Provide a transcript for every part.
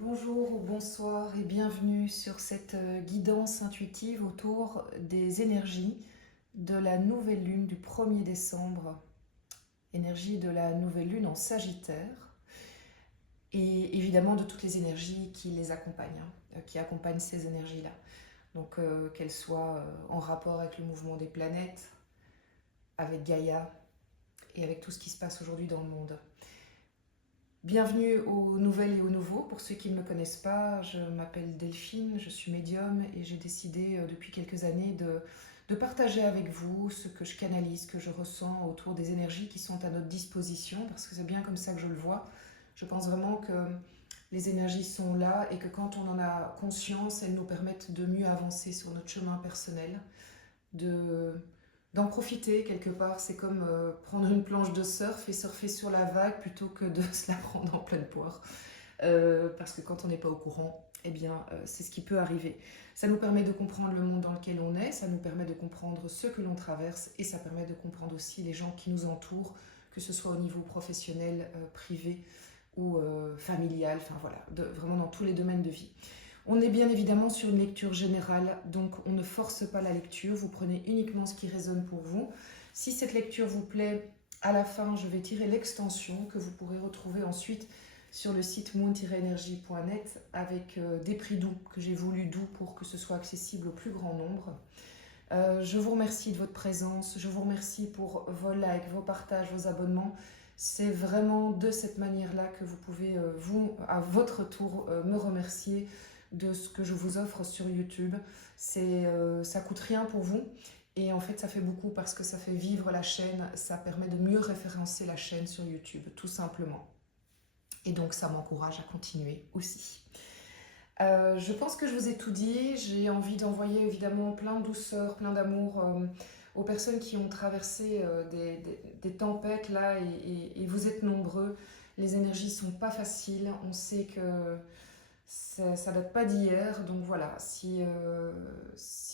Bonjour ou bonsoir et bienvenue sur cette guidance intuitive autour des énergies de la nouvelle lune du 1er décembre, énergie de la nouvelle lune en Sagittaire et évidemment de toutes les énergies qui les accompagnent, qui accompagnent ces énergies-là. Donc qu'elles soient en rapport avec le mouvement des planètes, avec Gaïa et avec tout ce qui se passe aujourd'hui dans le monde. Bienvenue aux nouvelles et aux nouveaux. Pour ceux qui ne me connaissent pas, je m'appelle Delphine, je suis médium et j'ai décidé depuis quelques années de partager avec vous ce que je canalise, ce que je ressens autour des énergies qui sont à notre disposition, parce que c'est bien comme ça que je le vois. Je pense vraiment que les énergies sont là et que quand on en a conscience, elles nous permettent de mieux avancer sur notre chemin personnel, d'en profiter quelque part. C'est comme prendre une planche de surf et surfer sur la vague plutôt que de se la prendre en pleine poire. Parce que quand on n'est pas au courant, eh bien, c'est ce qui peut arriver. Ça nous permet de comprendre le monde dans lequel on est, ça nous permet de comprendre ce que l'on traverse et ça permet de comprendre aussi les gens qui nous entourent, que ce soit au niveau professionnel, privé ou familial, enfin voilà, vraiment dans tous les domaines de vie. On est bien évidemment sur une lecture générale, donc on ne force pas la lecture, vous prenez uniquement ce qui résonne pour vous. Si cette lecture vous plaît, à la fin, je vais tirer l'extension que vous pourrez retrouver ensuite sur le site moon-energie.net avec des prix doux, que j'ai voulu doux pour que ce soit accessible au plus grand nombre. Je vous remercie de votre présence, je vous remercie pour vos likes, vos partages, vos abonnements. C'est vraiment de cette manière-là que vous pouvez, vous, à votre tour, me remercier de ce que je vous offre sur YouTube. Ça coûte rien pour vous et en fait ça fait beaucoup parce que ça fait vivre la chaîne, ça permet de mieux référencer la chaîne sur YouTube, tout simplement. Et donc ça m'encourage à continuer aussi. Je pense que je vous ai tout dit. J'ai envie d'envoyer évidemment plein de douceur, plein d'amour aux personnes qui ont traversé des tempêtes là et vous êtes nombreux. Les énergies sont pas faciles. On sait que ça date pas d'hier. Donc voilà, si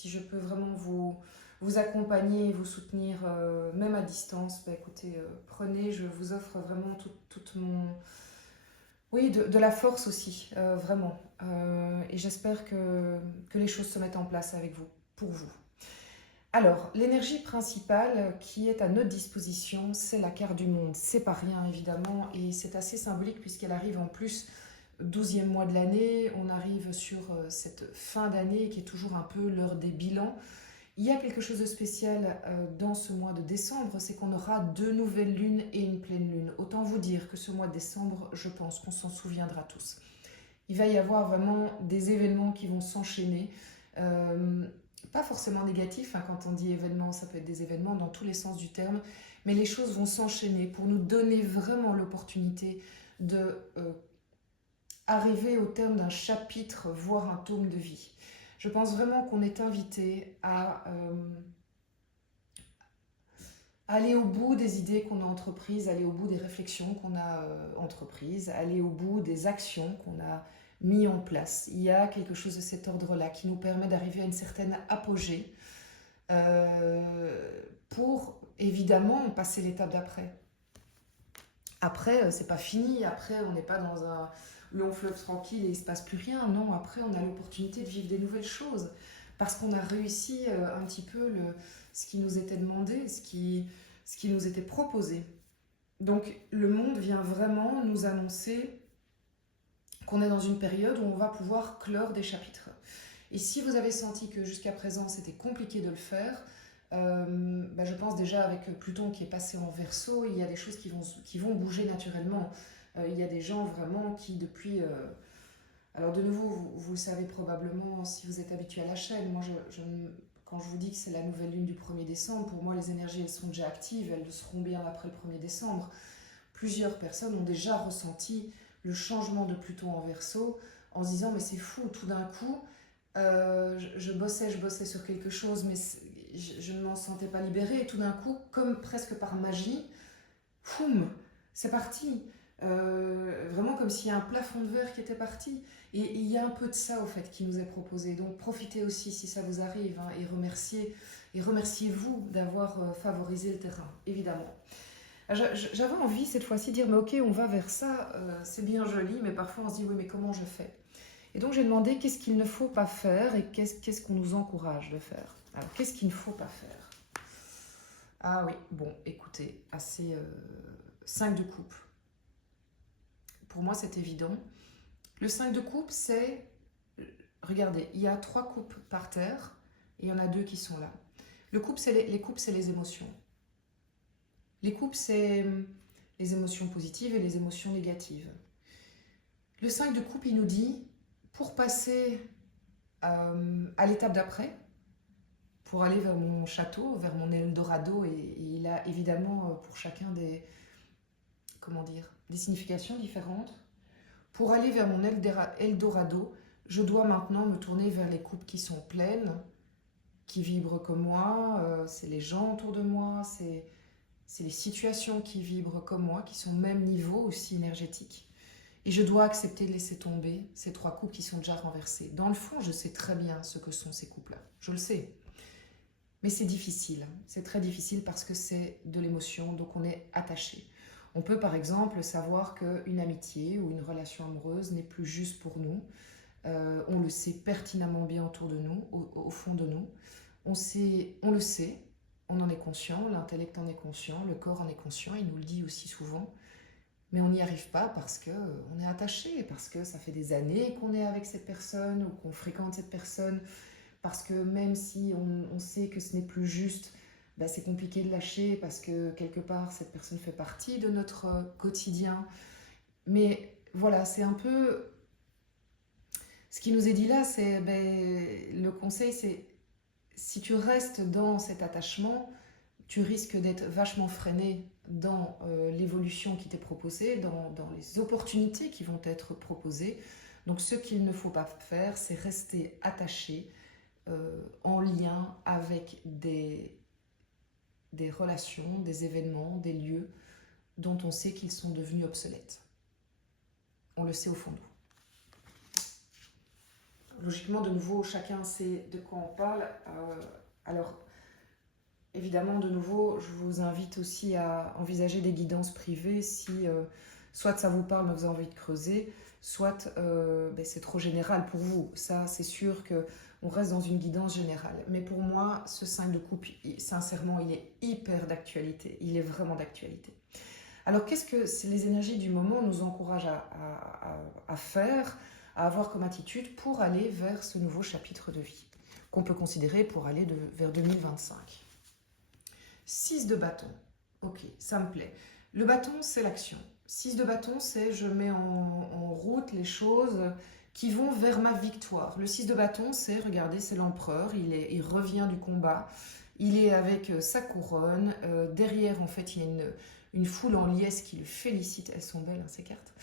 je peux vraiment vous accompagner et vous soutenir même à distance, bah écoutez, prenez, je vous offre vraiment toute mon... Oui, de la force aussi, vraiment. Et j'espère que les choses se mettent en place avec vous, pour vous. Alors, l'énergie principale qui est à notre disposition, c'est la carte du monde. C'est pas rien, évidemment, et c'est assez symbolique puisqu'elle arrive en plus 12e mois de l'année. On arrive sur cette fin d'année qui est toujours un peu l'heure des bilans. Il y a quelque chose de spécial dans ce mois de décembre, c'est qu'on aura 2 nouvelles lunes et une pleine lune. Autant vous dire que ce mois de décembre, je pense qu'on s'en souviendra tous. Il va y avoir vraiment des événements qui vont s'enchaîner. Pas forcément négatifs, hein, quand on dit événements, ça peut être des événements dans tous les sens du terme, mais les choses vont s'enchaîner pour nous donner vraiment l'opportunité de arriver au terme d'un chapitre, voire un tome de vie. Je pense vraiment qu'on est invité à aller au bout des idées qu'on a entreprises, aller au bout des réflexions qu'on a entreprises, aller au bout des actions qu'on a mis en place. Il y a quelque chose de cet ordre-là qui nous permet d'arriver à une certaine apogée pour évidemment passer l'étape d'après. Après, c'est pas fini, après on n'est pas dans un long fleuve tranquille et il se passe plus rien. Non, après on a l'opportunité de vivre des nouvelles choses parce qu'on a réussi un petit peu ce qui nous était demandé, ce qui nous était proposé. Donc le monde vient vraiment nous annoncer qu'on est dans une période où on va pouvoir clore des chapitres. Et si vous avez senti que jusqu'à présent c'était compliqué de le faire, je pense déjà avec Pluton qui est passé en Verseau, il y a des choses qui vont bouger naturellement. Il y a des gens vraiment qui depuis... alors de nouveau, vous le savez probablement si vous êtes habitué à la chaîne, moi quand je vous dis que c'est la nouvelle lune du 1er décembre, pour moi les énergies elles sont déjà actives, elles le seront bien après le 1er décembre. Plusieurs personnes ont déjà ressenti le changement de Pluton en Verseau en se disant mais c'est fou, tout d'un coup je bossais sur quelque chose mais je ne m'en sentais pas libérée et tout d'un coup comme presque par magie, foum, c'est parti. Vraiment comme s'il y a un plafond de verre qui était parti. Et il y a un peu de ça, au fait, qui nous est proposé. Donc profitez aussi si ça vous arrive, hein, et remerciez-vous d'avoir favorisé le terrain, évidemment. J'avais envie cette fois-ci de dire, mais ok, on va vers ça, c'est bien joli, mais parfois on se dit, oui, mais comment je fais? Et donc j'ai demandé qu'est-ce qu'il ne faut pas faire et qu'est-ce qu'on nous encourage de faire. Alors, qu'est-ce qu'il ne faut pas faire? Ah oui, bon, écoutez, assez 5 de coupe. Pour moi, c'est évident. Le 5 de coupe, c'est... Regardez, il y a 3 coupes par terre et il y en a 2 qui sont là. Les coupes, c'est les émotions. Les coupes, c'est les émotions positives et les émotions négatives. Le 5 de coupe, il nous dit, pour passer à l'étape d'après, pour aller vers mon château, vers mon Eldorado, et il a évidemment pour chacun des significations différentes. Pour aller vers mon Eldorado, je dois maintenant me tourner vers les coupes qui sont pleines, qui vibrent comme moi, c'est les gens autour de moi, c'est les situations qui vibrent comme moi, qui sont au même niveau aussi énergétique. Et je dois accepter de laisser tomber ces 3 coupes qui sont déjà renversées. Dans le fond, je sais très bien ce que sont ces coupes-là. Je le sais. Mais c'est difficile. C'est très difficile parce que c'est de l'émotion, donc on est attaché. On peut par exemple savoir qu'une amitié ou une relation amoureuse n'est plus juste pour nous. On le sait pertinemment bien autour de nous, au fond de nous. On le sait, on en est conscient, l'intellect en est conscient, le corps en est conscient, il nous le dit aussi souvent. Mais on n'y arrive pas parce qu'on est attaché, parce que ça fait des années qu'on est avec cette personne ou qu'on fréquente cette personne, parce que même si on sait que ce n'est plus juste, bah c'est compliqué de lâcher parce que quelque part cette personne fait partie de notre quotidien. Mais voilà, c'est un peu... Ce qui nous est dit là, c'est le conseil, c'est si tu restes dans cet attachement, tu risques d'être vachement freiné dans l'évolution qui t'est proposée, dans les opportunités qui vont être proposées. Donc ce qu'il ne faut pas faire, c'est rester attaché en lien avec des relations, des événements, des lieux dont on sait qu'ils sont devenus obsolètes. On le sait au fond de nous. Logiquement, de nouveau, chacun sait de quoi on parle. Alors, évidemment, de nouveau, je vous invite aussi à envisager des guidances privées si soit ça vous parle mais vous avez envie de creuser, soit c'est trop général pour vous. Ça, c'est sûr qu'on reste dans une guidance générale. Mais pour moi, ce 5 de coupe, sincèrement, il est hyper d'actualité. Il est vraiment d'actualité. Alors, qu'est-ce que les énergies du moment nous encouragent à faire, à avoir comme attitude pour aller vers ce nouveau chapitre de vie, qu'on peut considérer pour aller vers 2025. 6 de bâton, ok, ça me plaît. Le bâton, c'est l'action. 6 de bâton, c'est je mets en route les choses qui vont vers ma victoire. Le 6 de bâton, c'est, regardez, c'est l'empereur, il revient du combat, il est avec sa couronne, derrière, en fait, il y a une foule en liesse qui le félicite, elles sont belles, hein, ces cartes,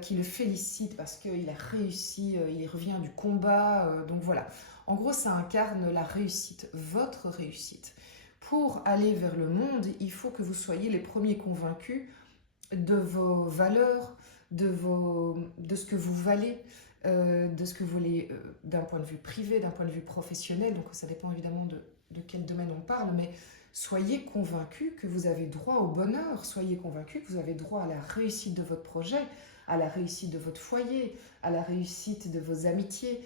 qui le félicite parce qu'il a réussi, il revient du combat, donc voilà. En gros, ça incarne la réussite, votre réussite. Pour aller vers le monde, il faut que vous soyez les premiers convaincus de vos valeurs, de ce que vous valez, de ce que vous voulez d'un point de vue privé, d'un point de vue professionnel, donc ça dépend évidemment de quel domaine on parle, mais soyez convaincus que vous avez droit au bonheur, soyez convaincus que vous avez droit à la réussite de votre projet, à la réussite de votre foyer, à la réussite de vos amitiés.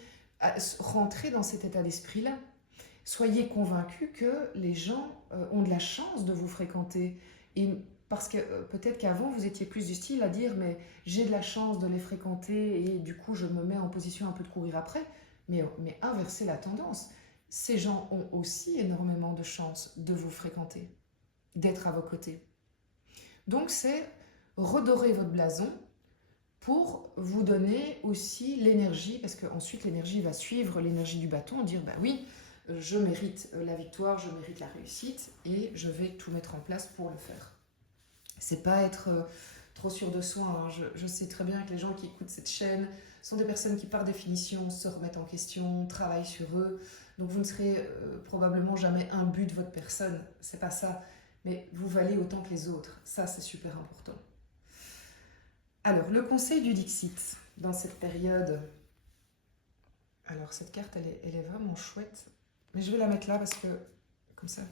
Rentrez dans cet état d'esprit-là. Soyez convaincus que les gens ont de la chance de vous fréquenter. Et parce que peut-être qu'avant, vous étiez plus du style à dire « mais j'ai de la chance de les fréquenter et du coup, je me mets en position un peu de courir après ». Mais inversez la tendance. Ces gens ont aussi énormément de chance de vous fréquenter, d'être à vos côtés. Donc, c'est redorer votre blason pour vous donner aussi l'énergie, parce qu'ensuite, l'énergie va suivre l'énergie du bâton, dire « bah oui, je mérite la victoire, je mérite la réussite et je vais tout mettre en place pour le faire. » C'est pas être trop sûr de soi. Hein. Je sais très bien que les gens qui écoutent cette chaîne sont des personnes qui, par définition, se remettent en question, travaillent sur eux. Donc vous ne serez probablement jamais un but de votre personne. C'est pas ça. Mais vous valez autant que les autres. Ça, c'est super important. Alors, le conseil du Dixit dans cette période. Alors, cette carte, elle est vraiment chouette. Mais je vais la mettre là parce que, comme ça,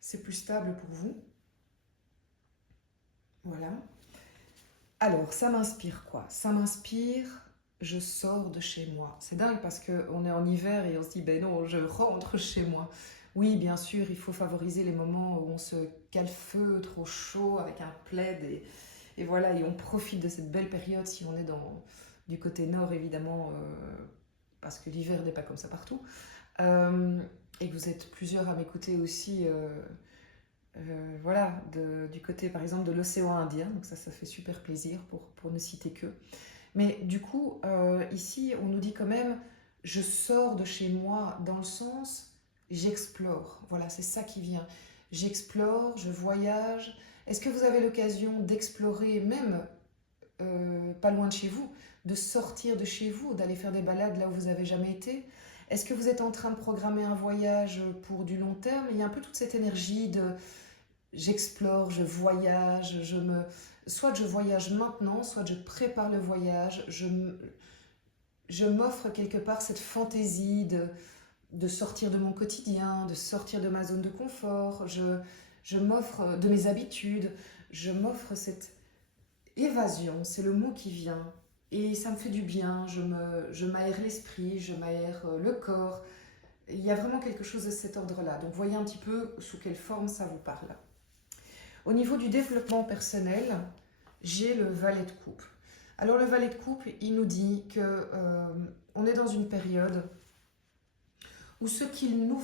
c'est plus stable pour vous. Voilà. Alors, ça m'inspire quoi? Ça m'inspire, je sors de chez moi. C'est dingue parce qu'on est en hiver et on se dit, ben non, je rentre chez moi. Oui, bien sûr, il faut favoriser les moments où on se calfeutre au chaud avec un plaid et voilà, et on profite de cette belle période si on est du côté nord, évidemment, parce que l'hiver n'est pas comme ça partout. Euh, et que vous êtes plusieurs à m'écouter aussi, voilà, du côté par exemple de l'océan Indien, donc ça fait super plaisir pour ne citer que. Mais du coup, ici, on nous dit quand même, je sors de chez moi dans le sens, j'explore. Voilà, c'est ça qui vient. J'explore, je voyage. Est-ce que vous avez l'occasion d'explorer, même pas loin de chez vous, de sortir de chez vous, d'aller faire des balades là où vous n'avez jamais été? Est-ce que vous êtes en train de programmer un voyage pour du long terme? Il y a un peu toute cette énergie de j'explore, je voyage, soit je voyage maintenant, soit je prépare le voyage, je m'offre quelque part cette fantaisie de sortir de mon quotidien, de sortir de ma zone de confort, je m'offre de mes habitudes, je m'offre cette évasion, c'est le mot qui vient. Et ça me fait du bien, je m'aère l'esprit, je m'aère le corps. Il y a vraiment quelque chose de cet ordre-là. Donc voyez un petit peu sous quelle forme ça vous parle. Au niveau du développement personnel, j'ai le valet de coupe. Alors le valet de coupe, il nous dit que on est dans une période où ce qui nous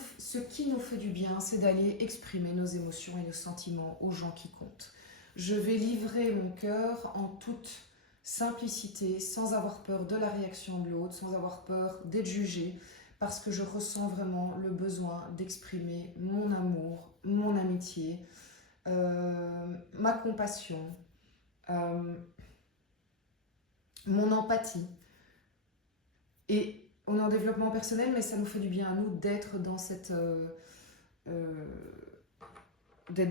fait du bien, c'est d'aller exprimer nos émotions et nos sentiments aux gens qui comptent. Je vais livrer mon cœur en toute simplicité, sans avoir peur de la réaction de l'autre, sans avoir peur d'être jugé, parce que je ressens vraiment le besoin d'exprimer mon amour, mon amitié, ma compassion, euh, mon empathie. Et on est en développement personnel, mais ça nous fait du bien à nous d'être euh,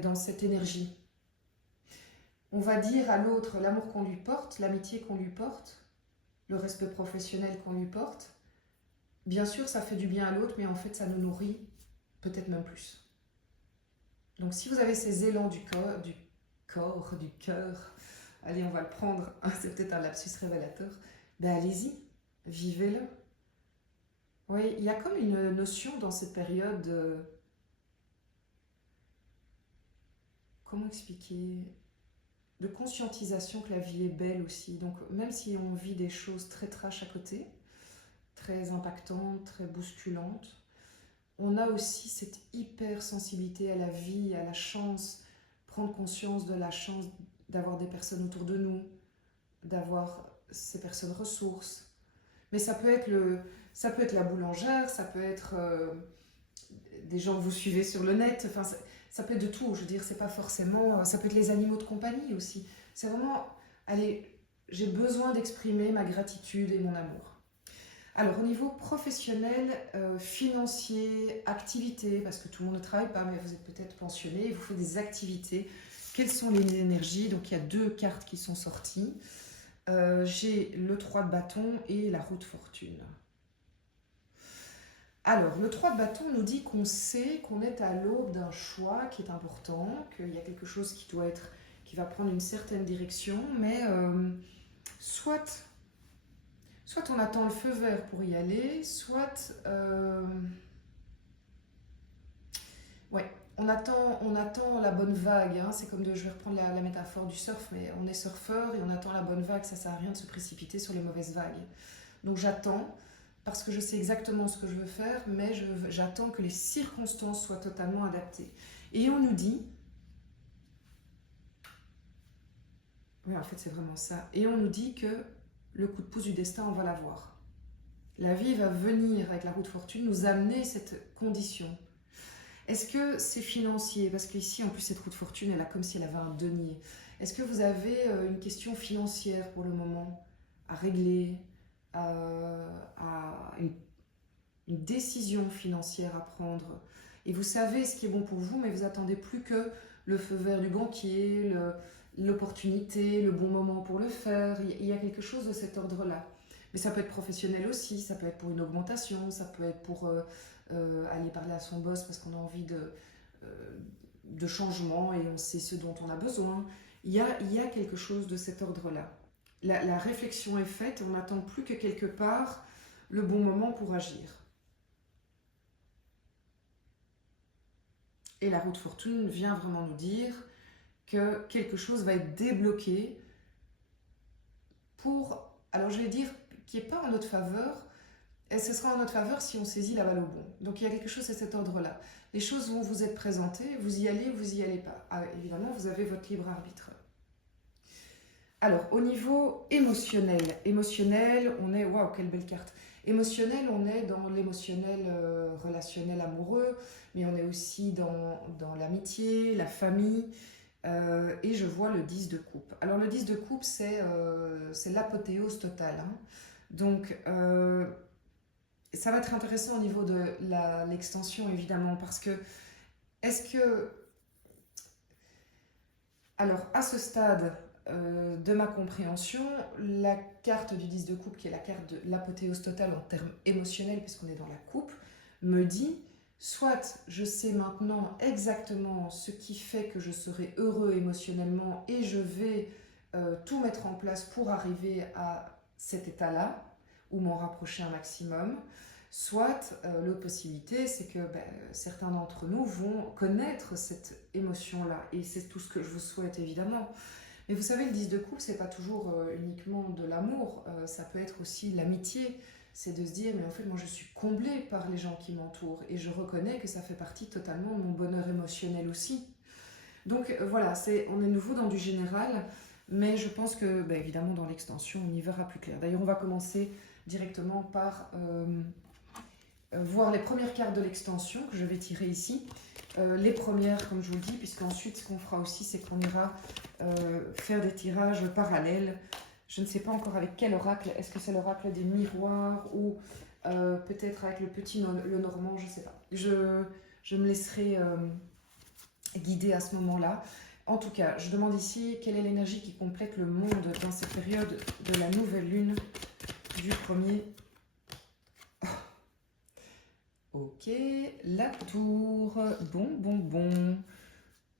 dans cette énergie. On va dire à l'autre l'amour qu'on lui porte, l'amitié qu'on lui porte, le respect professionnel qu'on lui porte. Bien sûr, ça fait du bien à l'autre, mais en fait, ça nous nourrit peut-être même plus. Donc, si vous avez ces élans du cœur, allez, on va le prendre, c'est peut-être un lapsus révélateur, ben allez-y, vivez-le. Oui, il y a comme une notion dans cette période comment expliquer, de conscientisation que la vie est belle aussi. Donc même si on vit des choses très trash à côté, très impactantes, très bousculantes, on a aussi cette hypersensibilité à la vie, à la chance, prendre conscience de la chance d'avoir des personnes autour de nous, d'avoir ces personnes ressources. Mais ça peut être la boulangère, ça peut être des gens que vous suivez sur le net, enfin, ça peut être de tout, je veux dire, c'est pas forcément, ça peut être les animaux de compagnie aussi. C'est vraiment, allez, j'ai besoin d'exprimer ma gratitude et mon amour. Alors, au niveau professionnel, financier, activité, parce que tout le monde ne travaille pas, mais vous êtes peut-être pensionné, vous faites des activités. Quelles sont les énergies? Donc, il y a deux cartes qui sont sorties. J'ai le 3 de bâton et la roue de fortune. Alors, le 3 de bâton nous dit qu'on sait qu'on est à l'aube d'un choix qui est important, qu'il y a quelque chose qui va prendre une certaine direction, mais soit on attend le feu vert pour y aller, soit ouais, on attend la bonne vague. Hein. C'est comme je vais reprendre la métaphore du surf, mais on est surfeur et on attend la bonne vague. Ça sert à rien de se précipiter sur les mauvaises vagues. Donc j'attends parce que je sais exactement ce que je veux faire, mais j'attends que les circonstances soient totalement adaptées. Et on nous dit, oui en fait c'est vraiment ça, et on nous dit que le coup de pouce du destin, on va l'avoir. La vie va venir avec la roue de fortune nous amener cette condition. Est-ce que c'est financier? Parce qu'ici, en plus, cette roue de fortune, elle a comme si elle avait un denier. Est-ce que vous avez une question financière pour le moment à régler, à une décision financière à prendre? Et vous savez ce qui est bon pour vous, mais vous attendez plus que le feu vert du banquier, l'opportunité, le bon moment pour le faire. Il y a quelque chose de cet ordre-là. Mais ça peut être professionnel aussi, ça peut être pour une augmentation, ça peut être pour aller parler à son boss parce qu'on a envie de changement et on sait ce dont on a besoin. Il y a quelque chose de cet ordre-là. La réflexion est faite, on n'attend plus que quelque part le bon moment pour agir. Et la roue de fortune vient vraiment nous dire que quelque chose va être débloqué pour, alors je vais dire, qui n'est pas en notre faveur, et ce sera en notre faveur si on saisit la balle au bon. Donc il y a quelque chose à cet ordre-là. Les choses vont vous être présentées, vous y allez ou vous y allez pas. Ah, évidemment, vous avez votre libre arbitre. Alors, au niveau émotionnel, on est, waouh, quelle belle carte. Émotionnel, on est dans l'émotionnel relationnel amoureux, mais on est aussi dans l'amitié, la famille, et je vois le 10 de coupe. Alors, le 10 de coupe, c'est l'apothéose totale. Hein. Donc, ça va être intéressant au niveau de l'extension, évidemment, parce que, est-ce que... Alors, à ce stade de ma compréhension, la carte du 10 de coupe, qui est la carte de l'apothéose totale en termes émotionnels, puisqu'on est dans la coupe, me dit, soit je sais maintenant exactement ce qui fait que je serai heureux émotionnellement et je vais tout mettre en place pour arriver à cet état-là, ou m'en rapprocher un maximum. Soit l'autre possibilité, c'est que certains d'entre nous vont connaître cette émotion-là. Et c'est tout ce que je vous souhaite, évidemment. Mais vous savez, le 10 de coupe, c'est pas toujours uniquement de l'amour. Ça peut être aussi l'amitié. C'est de se dire, mais en fait, moi, je suis comblée par les gens qui m'entourent. Et je reconnais que ça fait partie totalement de mon bonheur émotionnel aussi. Donc voilà, on est nouveau dans du général. Mais je pense que, évidemment, dans l'extension, on y verra plus clair. D'ailleurs, on va commencer directement par... voir les premières cartes de l'extension que je vais tirer ici. Les premières, comme je vous le dis, puisqu'ensuite, ce qu'on fera aussi, c'est qu'on ira faire des tirages parallèles. Je ne sais pas encore avec quel oracle. Est-ce que c'est l'oracle des miroirs ou peut-être avec le petit le normand, je ne sais pas. Je me laisserai guider à ce moment-là. En tout cas, je demande ici quelle est l'énergie qui complète le monde dans cette période de la nouvelle lune du 1er. Ok, la tour, bon.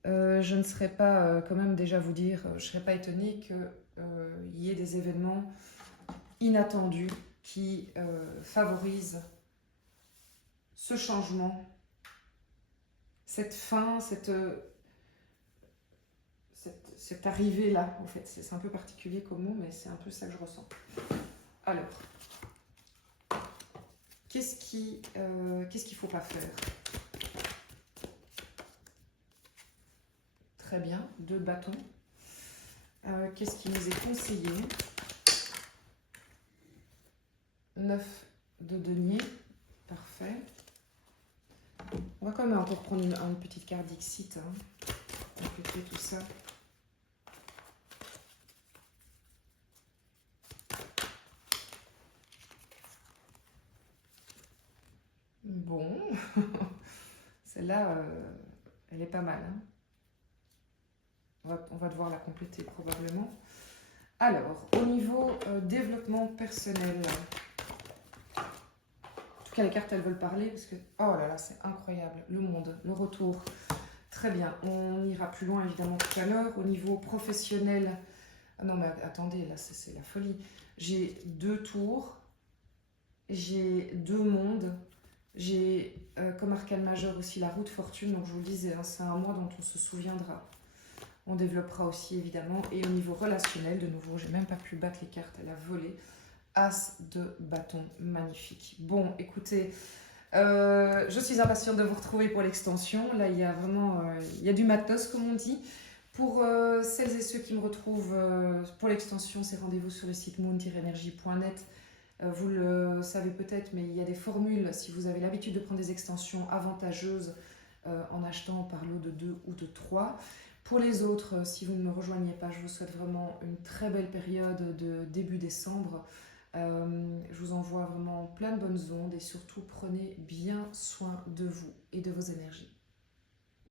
Je ne serais pas, quand même déjà vous dire, je ne serais pas étonnée qu'il y ait des événements inattendus qui favorisent ce changement, cette fin, cette arrivée-là, en fait. C'est un peu particulier comme mot, mais c'est un peu ça que je ressens. Alors... Qu'est-ce qu'il ne faut pas faire? Très bien, 2 bâtons. Qu'est-ce qui nous est conseillé? 9 de denier. Parfait. On va quand même encore prendre une petite carte d'Ixit. Hein, compléter tout ça. Bon, celle-là, elle est pas mal. Hein. On va devoir la compléter probablement. Alors, au niveau développement personnel, en tout cas les cartes elles veulent parler parce que, oh là là, c'est incroyable, le monde, le retour. Très bien, on ira plus loin évidemment tout à l'heure. Au niveau professionnel, ah non mais attendez, là c'est la folie. J'ai 2 tours, j'ai 2 mondes. J'ai comme arcane majeur aussi la roue de fortune, donc je vous le disais, hein, c'est un mois dont on se souviendra. On développera aussi évidemment. Et au niveau relationnel, de nouveau, j'ai même pas pu battre les cartes, elle a volé. As de bâton, magnifique. Bon, écoutez, je suis impatiente de vous retrouver pour l'extension. Là, il y a vraiment il y a du matos, comme on dit. Pour celles et ceux qui me retrouvent pour l'extension, c'est rendez-vous sur le site moon-energie.net. Vous le savez peut-être, mais il y a des formules, si vous avez l'habitude de prendre des extensions avantageuses en achetant par lot de 2 ou de 3. Pour les autres, si vous ne me rejoignez pas, je vous souhaite vraiment une très belle période de début décembre. Je vous envoie vraiment plein de bonnes ondes et surtout prenez bien soin de vous et de vos énergies.